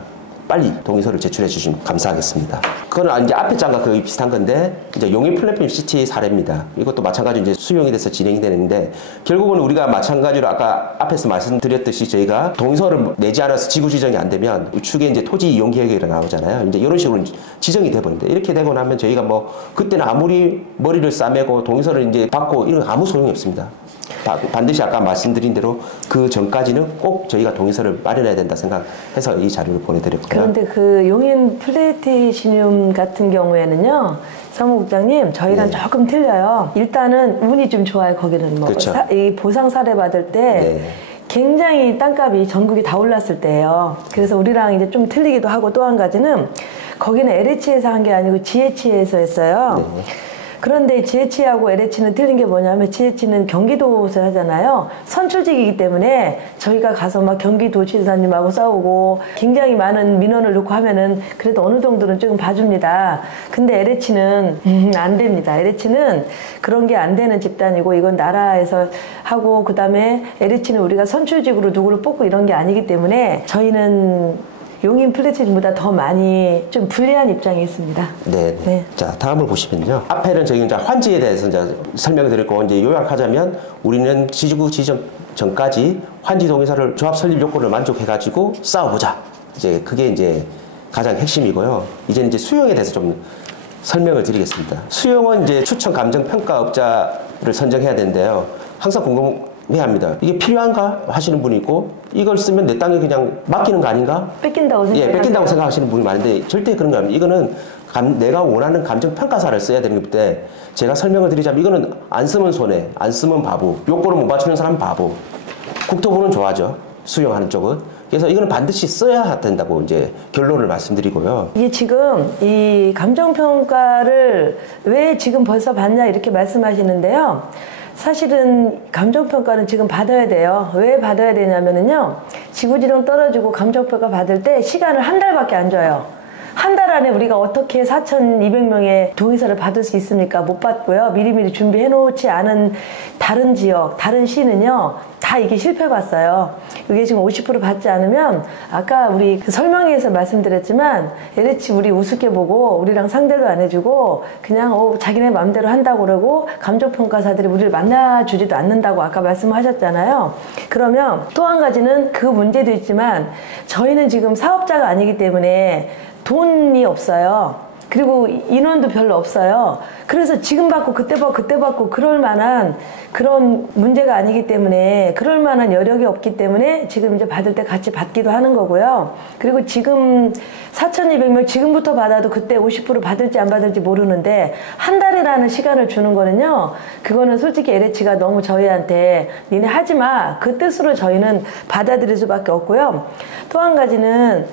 빨리 동의서를 제출해 주시면 감사하겠습니다. 그건 이제 앞에 장과 거의 비슷한 건데 이제 용인 플랫폼 시티 사례입니다. 이것도 마찬가지로 이제 수용이 돼서 진행이 되는데 결국은 우리가 마찬가지로 아까 앞에서 말씀드렸듯이 저희가 동의서를 내지 않아서 지구 지정이 안 되면 우측에 이제 토지 이용 계획이 나오잖아요. 이제 이런 식으로 지정이 돼 버립니다. 이렇게 되고 나면 저희가 뭐 그때는 아무리 머리를 싸매고 동의서를 이제 받고 이런 거 아무 소용이 없습니다. 반드시 아까 말씀드린 대로 그 전까지는 꼭 저희가 동의서를 마련해야 된다 생각해서 이 자료를 보내드렸고요. 그런데 그 용인 플래티시늄 같은 경우에는요, 사무국장님, 저희랑 네. 조금 틀려요. 일단은 운이 좀 좋아요. 거기는 뭐 그렇죠. 이 보상 사례 받을 때 네. 굉장히 땅값이 전국이 다 올랐을 때예요. 그래서 우리랑 이제 좀 틀리기도 하고, 또 한 가지는 거기는 LH에서 한 게 아니고 GH에서 했어요. 네. 그런데 GH하고 LH는 틀린 게 뭐냐면, GH는 경기도에서 하잖아요. 선출직이기 때문에 저희가 가서 막 경기도지사님하고 싸우고 굉장히 많은 민원을 놓고 하면은 그래도 어느 정도는 조금 봐줍니다. 근데 LH는 안 됩니다. LH는 그런 게 안 되는 집단이고, 이건 나라에서 하고, 그 다음에 LH는 우리가 선출직으로 누구를 뽑고 이런 게 아니기 때문에 저희는 용인 플래티시즘보다 더 많이 좀 불리한 입장이 있습니다. 네. 네. 자, 다음을 보시면요. 앞에는 저희 이제 환지에 대해서 이제 설명을 드렸고, 이제 요약하자면 우리는 지구 지정 전까지 환지 동의서를 조합 설립 요건을 만족해가지고 싸워보자. 이제 그게 이제 가장 핵심이고요. 이제 수용에 대해서 좀 설명을 드리겠습니다. 수용은 이제 추천 감정 평가업자를 선정해야 되는데요. 항상 궁금해 합니다. 이게 필요한가 하시는 분이 있고, 이걸 쓰면 내 땅에 그냥 맡기는 거 아닌가? 뺏긴다고 생각하세요? 예, 뺏긴다고 생각하시는 분이 많은데 절대 그런 거 아닙니다. 이거는 내가 원하는 감정평가사를 써야 되는 것때 제가 설명을 드리자면, 이거는 안 쓰면 손해, 안 쓰면 바보, 요거를 못 맞추는 사람은 바보. 국토부는 좋아하죠. 수용하는 쪽은. 그래서 이거는 반드시 써야 된다고 이제 결론을 말씀드리고요. 이게 지금 이 감정평가를 왜 지금 벌써 받냐 이렇게 말씀하시는데요. 사실은 감정평가는 지금 받아야 돼요. 왜 받아야 되냐면요, 지구지정 떨어지고 감정평가 받을 때 시간을 한 달밖에 안 줘요. 한 달 안에 우리가 어떻게 4,200명의 동의서를 받을 수 있습니까? 못 받고요. 미리미리 준비해 놓지 않은 다른 지역, 다른 시는요, 다 이게 실패 봤어요. 이게 지금 50% 받지 않으면, 아까 우리 그 설명회에서 말씀드렸지만, LH 우리 우습게 보고 우리랑 상대도 안 해주고 그냥 자기네 마음대로 한다고 그러고, 감정평가사들이 우리를 만나주지도 않는다고 아까 말씀하셨잖아요. 그러면 또 한 가지는 그 문제도 있지만, 저희는 지금 사업자가 아니기 때문에 돈이 없어요. 그리고 인원도 별로 없어요. 그래서 지금 받고 그때 받고 그럴 만한 그런 문제가 아니기 때문에, 그럴 만한 여력이 없기 때문에 지금 이제 받을 때 같이 받기도 하는 거고요. 그리고 지금 4,200명 지금부터 받아도 그때 50% 받을지 안 받을지 모르는데, 한 달이라는 시간을 주는 거는요, 그거는 솔직히 LH가 너무 저희한테 니네 하지 마, 그 뜻으로 저희는 받아들일 수밖에 없고요. 또 한 가지는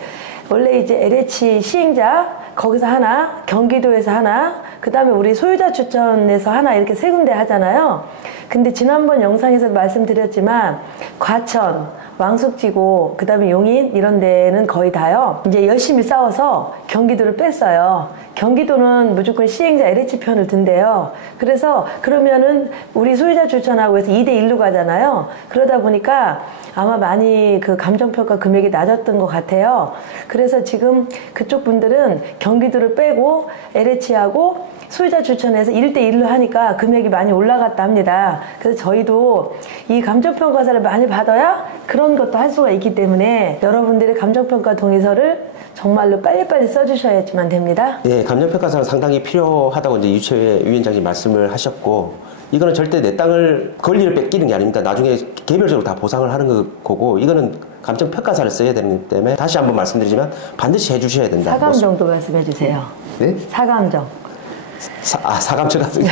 원래 이제 LH 시행자 거기서 하나, 경기도에서 하나, 그 다음에 우리 소유자 추천에서 하나, 이렇게 세 군데 하잖아요. 근데 지난번 영상에서 말씀드렸지만 과천, 왕숙지구, 그 다음에 용인 이런 데는 거의 다요, 이제 열심히 싸워서 경기도를 뺐어요. 경기도는 무조건 시행자 LH 편을 든대요. 그래서 그러면은 우리 소유자 추천하고 해서 2대1로 가잖아요. 그러다 보니까 아마 많이 그 감정평가 금액이 낮았던 것 같아요. 그래서 지금 그쪽 분들은 경기도를 빼고 LH하고 소유자 추천해서 1대1로 하니까 금액이 많이 올라갔다 합니다. 그래서 저희도 이 감정평가사를 많이 받아야 그런 것도 할 수가 있기 때문에 여러분들의 감정평가 동의서를 정말로 빨리빨리 써주셔야지만 됩니다. 예, 감정평가사는 상당히 필요하다고 이제 유채 위원장님 말씀을 하셨고, 이거는 절대 내 땅을 권리를 뺏기는 게 아닙니다. 나중에 개별적으로 다 보상을 하는 거고, 이거는 감정평가사를 써야 되기 때문에 다시 한번 말씀드리지만 반드시 해주셔야 된다. 사감정도 말씀해 주세요. 네? 사감정. 사감정 같은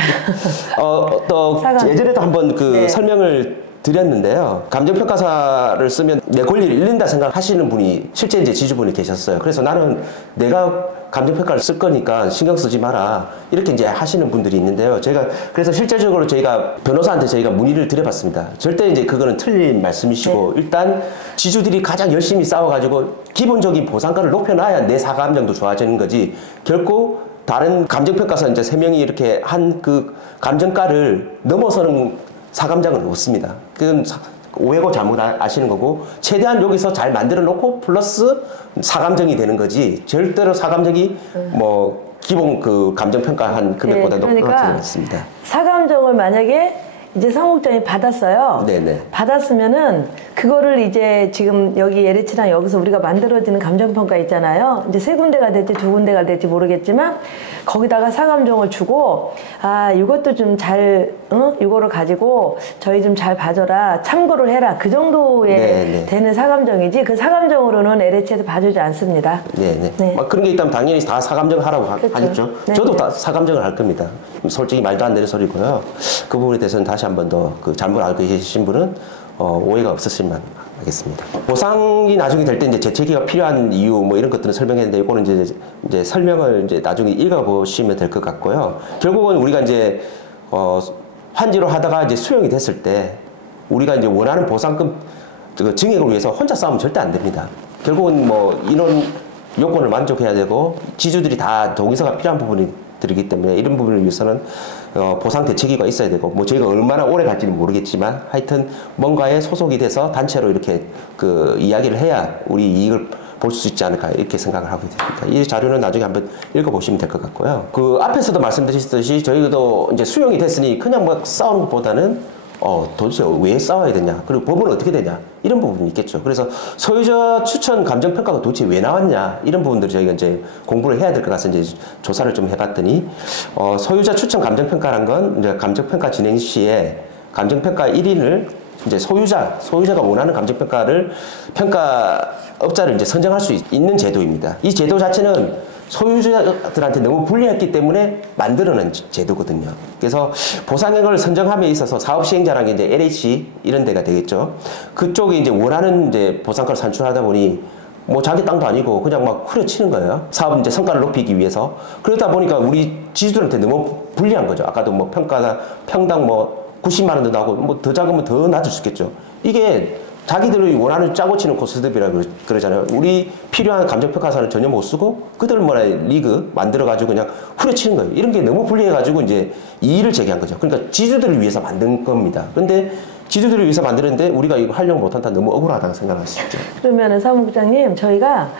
또 사감. 예전에도 한번 그 설명을 드렸는데요. 감정평가사를 쓰면 내 권리를 잃는다 생각하시는 분이 실제 이제 지주분이 계셨어요. 그래서 나는 내가 감정평가를 쓸 거니까 신경 쓰지 마라, 이렇게 이제 하시는 분들이 있는데요. 그래서 실제적으로 저희가 변호사한테 저희가 문의를 드려봤습니다. 절대 이제 그거는 틀린 말씀이시고, 일단 지주들이 가장 열심히 싸워가지고 기본적인 보상가를 높여놔야 내 사감정도 좋아지는 거지, 결코 다른 감정평가사 이제 3명이 이렇게 한 그 감정가를 넘어서는 사감정은 없습니다. 그건 오해고 잘못 아시는 거고, 최대한 여기서 잘 만들어 놓고 플러스 사감정이 되는 거지, 절대로 사감정이 뭐 기본 그 감정평가한 금액보다 높지 않습니다. 사감정을 만약에 이제 사무국장이 받았어요. 네네. 받았으면은 그거를 이제 지금 여기 LH랑 여기서 우리가 만들어지는 감정평가 있잖아요. 이제 3군데가 될지 2군데가 될지 모르겠지만 거기다가 사감정을 주고 이것도 좀 잘 이거를 가지고 저희 좀 잘 봐줘라, 참고를 해라, 그 정도의 네. 되는 사감정이지 그 사감정으로는 LH에서 봐주지 않습니다. 네네. 네. 그런 게 있다면 당연히 다 사감정 하라고 그렇죠. 하겠죠. 네. 저도 다 사감정을 할 겁니다. 솔직히 말도 안 되는 소리고요. 그 부분에 대해서는 다시 한 번 더 그 잘못 알고 계신 분은 오해가 없었으면 하겠습니다. 보상이 나중에 될 때 이제 재채기가 필요한 이유 뭐 이런 것들은 설명했는데 이거는 이제 설명을 이제 나중에 읽어보시면 될 것 같고요. 결국은 우리가 이제 환지로 하다가 이제 수용이 됐을 때 우리가 이제 원하는 보상금 증액을 위해서 혼자 싸우면 절대 안 됩니다. 결국은 뭐 인원 요건을 만족해야 되고 지주들이 다 동의서가 필요한 부분들이기 때문에 이런 부분을 위해서는 보상 대책위가 있어야 되고 뭐 저희가 얼마나 오래 갈지는 모르겠지만 하여튼 뭔가에 소속이 돼서 단체로 이렇게 그 이야기를 해야 우리 이익을 볼 수 있지 않을까 이렇게 생각을 하고 있습니다. 이 자료는 나중에 한번 읽어보시면 될 것 같고요. 그 앞에서도 말씀드렸듯이 저희도 이제 수용이 됐으니 그냥 막 싸우는 것보다는 도대체 왜 싸워야 되냐, 그리고 법은 어떻게 되냐, 이런 부분이 있겠죠. 그래서 소유자 추천 감정평가가 도대체 왜 나왔냐, 이런 부분들 저희가 이제 공부를 해야 될 것 같아서 이제 조사를 좀 해봤더니, 소유자 추천 감정평가란 건 이제 감정평가 진행 시에 감정평가 1인을 이제 소유자가 원하는 감정평가를 평가업자를 이제 선정할 수 있는 제도입니다. 이 제도 자체는 소유자들한테 너무 불리했기 때문에 만들어낸 제도거든요. 그래서 보상액을 선정함에 있어서 사업 시행자라는 게 이제 LH 이런 데가 되겠죠. 그쪽에 이제 원하는 이제 보상가를 산출하다 보니 뭐 자기 땅도 아니고 그냥 막 후려치는 거예요. 사업 이제 성과를 높이기 위해서. 그러다 보니까 우리 지주들한테 너무 불리한 거죠. 아까도 뭐 평당 뭐 90만 원도 나오고 뭐 더 작으면 더 낮을 수 있겠죠. 이게 자기들이 원하는 짜고 치는 코스트비라고 그러잖아요. 우리 필요한 감정평가사를 전혀 못 쓰고 그들만의 리그 만들어가지고 그냥 후려치는 거예요. 이런 게 너무 불리해가지고 이제 이의를 제기한 거죠. 그러니까 지주들을 위해서 만든 겁니다. 근데 지주들을 위해서 만드는데 우리가 이거 하려고 못한다, 너무 억울하다고 생각하시죠. 그러면은 사무국장님, 저희가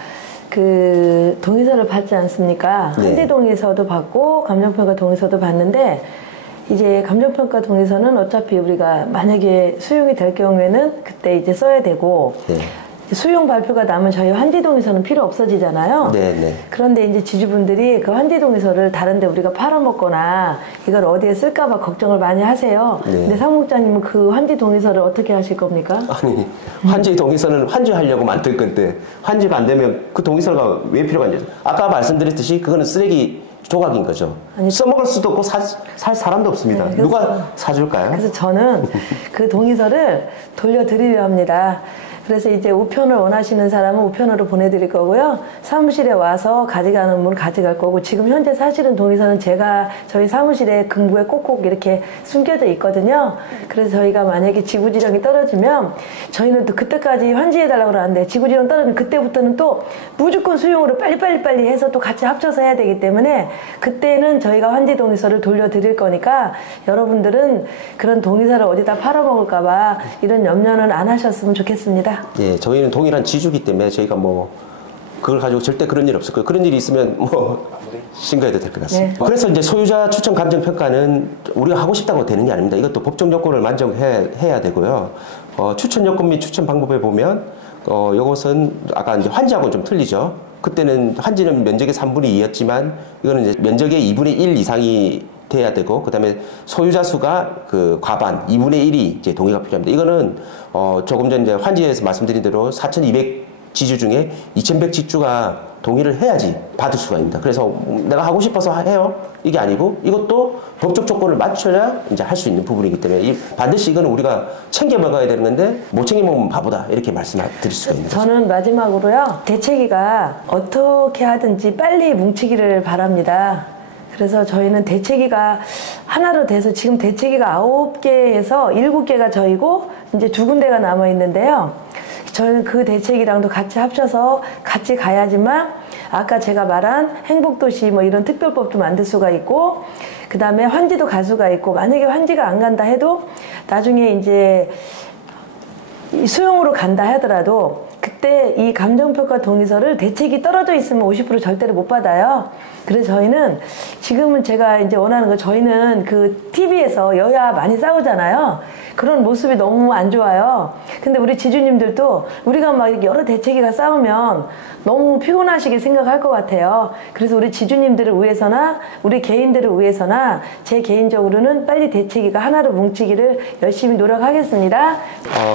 그 동의서를 받지 않습니까? 네. 한지 동의서도 받고 감정평가 동의서도 받는데 이제 감정평가 동의서는 어차피 우리가 만약에 수용이 될 경우에는 그때 이제 써야 되고 네. 수용 발표가 나면 저희 환지 동의서는 필요 없어지잖아요. 네, 네. 그런데 이제 지주분들이 그 환지 동의서를 다른데 우리가 팔아먹거나 이걸 어디에 쓸까봐 걱정을 많이 하세요. 네. 근데 사무국장님은 그 환지 동의서를 어떻게 하실 겁니까? 아니, 환지 동의서는 환지하려고 만들 건데 환지가 안 되면 그 동의서가 왜 필요가 있냐. 아까 말씀드렸듯이 그거는 쓰레기 조각인 거죠. 아니, 써먹을 수도 없고 살 사람도 없습니다. 네, 누가 사줄까요? 그래서 저는 그 동의서를 돌려드리려 합니다. 그래서 이제 우편을 원하시는 사람은 우편으로 보내드릴 거고요. 사무실에 와서 가져가는 분 가져갈 거고, 지금 현재 사실은 동의서는 제가 저희 사무실에 금고에 꼭꼭 이렇게 숨겨져 있거든요. 그래서 저희가 만약에 지구지령이 떨어지면 저희는 또 그때까지 환지해달라고 그러는데 지구지령 떨어지면 그때부터는 또 무조건 수용으로 빨리 해서 또 같이 합쳐서 해야 되기 때문에 그때는 저희가 환지 동의서를 돌려드릴 거니까 여러분들은 그런 동의서를 어디다 팔아먹을까봐 이런 염려는 안 하셨으면 좋겠습니다. 예, 저희는 동일한 지주기 때문에 저희가 뭐 그걸 가지고 절대 그런 일 없을 거예요. 그런 일이 있으면 뭐 신고해도 될 것 같습니다. 네. 그래서 이제 소유자 추천 감정평가는 우리가 하고 싶다고 되는 게 아닙니다. 이것도 법적 요건을 만족해야 되고요. 추천 요건 및 추천 방법에 보면 이것은 아까 이제 환지하고는 좀 틀리죠. 그때는 환지는 면적의 3분의 2였지만 이거는 이제 면적의 2분의 1 이상이 돼야 되고, 그 다음에 소유자 수가 그 과반 2분의 1이 이제 동의가 필요합니다. 이거는 조금 전 이제 환지에서 말씀드린 대로 4,200 지주 중에 2,100 지주가 동의를 해야지 받을 수가 있습니다. 그래서 내가 하고 싶어서 해요, 이게 아니고 이것도 법적 조건을 맞춰야 이제 할 수 있는 부분이기 때문에 반드시 이거는 우리가 챙겨 먹어야 되는 건데 못 챙겨 먹으면 바보다, 이렇게 말씀드릴 수가 있는 거죠. 저는 마지막으로요, 대책위가 어떻게 하든지 빨리 뭉치기를 바랍니다. 그래서 저희는 대책위가 하나로 돼서 지금 대책위가 9개에서 7개가 저희고 이제 2군데가 남아 있는데요. 저희는 그 대책이랑도 같이 합쳐서 같이 가야지만 아까 제가 말한 행복도시 뭐 이런 특별법도 만들 수가 있고, 그 다음에 환지도 갈 수가 있고, 만약에 환지가 안 간다 해도 나중에 이제 수용으로 간다 하더라도 그때 이 감정평가 동의서를 대책이 떨어져 있으면 50% 절대로 못 받아요. 그래서 저희는 지금은 제가 이제 원하는 거, 저희는 그 TV에서 여야 많이 싸우잖아요. 그런 모습이 너무 안 좋아요. 근데 우리 지주님들도 우리가 막 여러 대책위가 싸우면 너무 피곤하시게 생각할 것 같아요. 그래서 우리 지주님들을 위해서나 우리 개인들을 위해서나 제 개인적으로는 빨리 대책위가 하나로 뭉치기를 열심히 노력하겠습니다.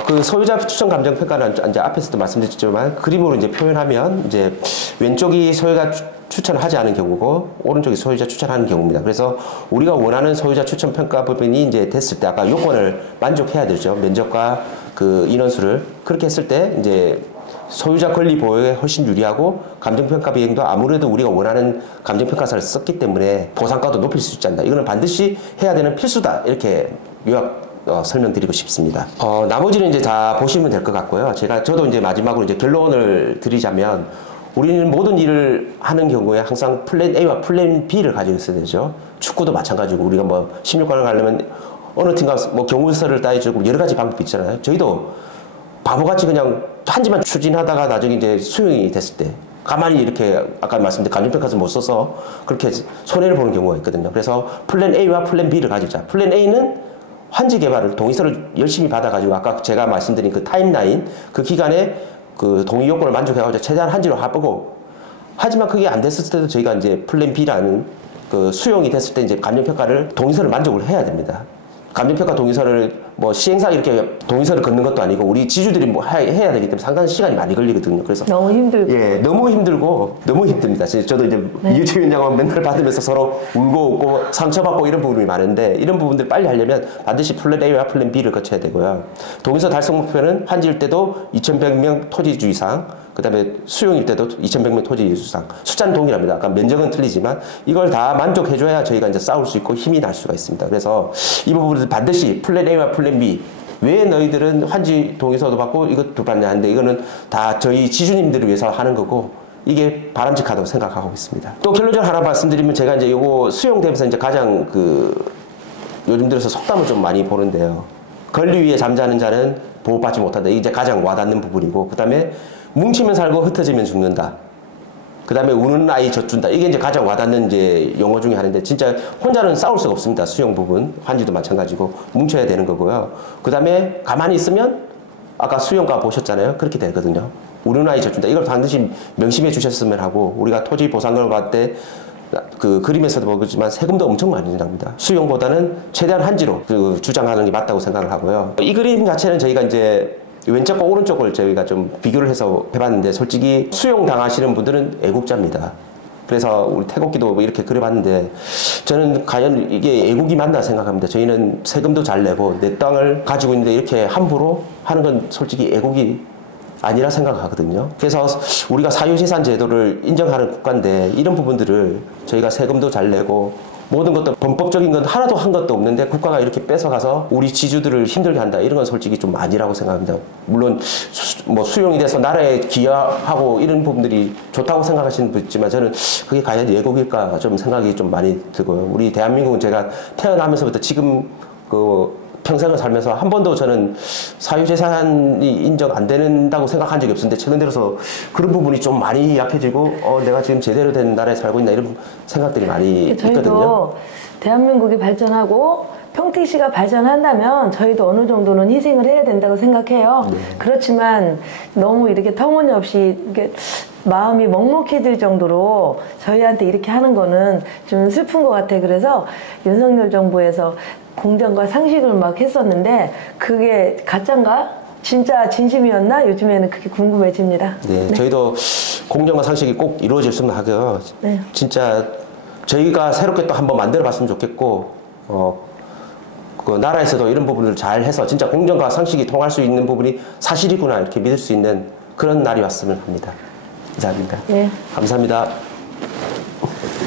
그 소유자 추천 감정 평가는 이제 앞에서도 말씀드렸지만 그림으로 이제 표현하면 이제 왼쪽이 소유자 추천을 하지 않은 경우고 오른쪽이 소유자 추천하는 경우입니다. 그래서 우리가 원하는 소유자 추천 평가 부분이 이제 됐을 때 아까 요건을 만족해야 되죠. 면적과 그 인원수를 그렇게 했을 때 이제 소유자 권리 보호에 훨씬 유리하고 감정평가 비행도 아무래도 우리가 원하는 감정평가서를 썼기 때문에 보상가도 높일 수 있지 않나. 이거는 반드시 해야 되는 필수다. 이렇게 요약 설명드리고 싶습니다. 나머지는 이제 다 보시면 될 것 같고요. 저도 이제 마지막으로 이제 결론을 드리자면 우리는 모든 일을 하는 경우에 항상 플랜 A와 플랜 B를 가지고 있어야 되죠. 축구도 마찬가지고 우리가 뭐 16강을 가려면 어느 팀과 뭐 경우서를 따지고 여러 가지 방법이 있잖아요. 저희도 바보같이 그냥 한지만 추진하다가 나중에 이제 수용이 됐을 때 가만히 이렇게 아까 말씀드린 감정평가서 못 써서 그렇게 손해를 보는 경우가 있거든요. 그래서 플랜 A와 플랜 B를 가지자. 플랜 A는 환지 개발을 동의서를 열심히 받아가지고 아까 제가 말씀드린 그 타임라인 그 기간에 그 동의 요건을 만족해가지고 최대한 한지로 해보고 하지만 그게 안 됐을 때도 저희가 이제 플랜 B라는 그 수용이 됐을 때 이제 감정평가를 동의서를 만족을 해야 됩니다. 감정평가 동의서를 뭐 시행사 이렇게 동의서를 걷는 것도 아니고 우리 지주들이 뭐 해야 되기 때문에 상당히 시간이 많이 걸리거든요. 그래서 너무 힘들고 예, 너무 힘들고 너무 힘듭니다. 저도 이제 이유치 위원장은 맨날 받으면서 서로 울고 웃고 상처받고 이런 부분이 많은데 이런 부분들 빨리 하려면 반드시 플랜 A와 플랜 B를 거쳐야 되고요. 동의서 달성 목표는 환지일 때도 2,100명 토지주 이상, 그 다음에 수용일 때도 2,100명 토지주 이상. 숫자는 동일합니다. 아까 면적은 틀리지만 이걸 다 만족해줘야 저희가 이제 싸울 수 있고 힘이 날 수가 있습니다. 그래서 이 부분을 반드시 플랜 A와 플랜 B 왜 너희들은 환지 동의서도 받고 이것도 받냐 하는데 이거는 다 저희 지주님들을 위해서 하는 거고 이게 바람직하다고 생각하고 있습니다. 또 결론적으로 하나 말씀드리면 제가 이제 요거 수용되면서 이제 가장 요즘 들어서 속담을 좀 많이 보는데요. 권리 위에 잠자는 자는 보호받지 못한다. 이게 이제 가장 와닿는 부분이고 그 다음에 뭉치면 살고 흩어지면 죽는다. 그 다음에 우는 아이 젖준다. 이게 이제 가장 와닿는 이제 용어 중에 하나인데 진짜 혼자는 싸울 수가 없습니다. 수용 부분. 환지도 마찬가지고 뭉쳐야 되는 거고요. 그 다음에 가만히 있으면 아까 수용가 보셨잖아요. 그렇게 되거든요. 우는 아이 젖준다. 이걸 반드시 명심해 주셨으면 하고 우리가 토지 보상을 받을 때 그 그림에서도 보겠지만 세금도 엄청 많이 납니다. 수용보다는 최대한 한지로 주장하는 게 맞다고 생각을 하고요. 이 그림 자체는 저희가 이제 왼쪽과 오른쪽을 저희가 좀 비교를 해서 해봤는데 솔직히 수용 당하시는 분들은 애국자입니다. 그래서 우리 태국기도 이렇게 그려봤는데 저는 과연 이게 애국이 맞나 생각합니다. 저희는 세금도 잘 내고 내 땅을 가지고 있는데 이렇게 함부로 하는 건 솔직히 애국이 아니라 생각하거든요. 그래서 우리가 사유재산 제도를 인정하는 국가인데 이런 부분들을 저희가 세금도 잘 내고 모든 것도 범법적인 건 하나도 한 것도 없는데 국가가 이렇게 뺏어가서 우리 지주들을 힘들게 한다. 이런 건 솔직히 좀 아니라고 생각합니다. 물론 뭐 수용이 돼서 나라에 기여하고 이런 부분들이 좋다고 생각하시는 분 있지만 저는 그게 과연 예국일까 좀 생각이 좀 많이 들고요. 우리 대한민국은 제가 태어나면서부터 지금 평생을 살면서 한 번도 저는 사유재산이 인정 안 된다고 생각한 적이 없었는데 최근 들어서 그런 부분이 좀 많이 약해지고 내가 지금 제대로 된 나라에 살고 있나 이런 생각들이 많이 있거든요. 저희도 대한민국이 발전하고 평택시가 발전한다면 저희도 어느 정도는 희생을 해야 된다고 생각해요. 네. 그렇지만 너무 이렇게 터무니없이 이렇게 마음이 먹먹해질 정도로 저희한테 이렇게 하는 거는 좀 슬픈 것 같아요. 그래서 윤석열 정부에서 공정과 상식을 막 했었는데 그게 가짜인가? 진짜 진심이었나? 요즘에는 그게 궁금해집니다. 네, 저희도 공정과 상식이 꼭 이루어졌으면 하고요. 네. 진짜 저희가 새롭게 또 한번 만들어 봤으면 좋겠고 그 나라에서도 이런 부분을 잘 해서 진짜 공정과 상식이 통할 수 있는 부분이 사실이구나 이렇게 믿을 수 있는 그런 날이 왔으면 합니다. 이상입니다. 네. 감사합니다.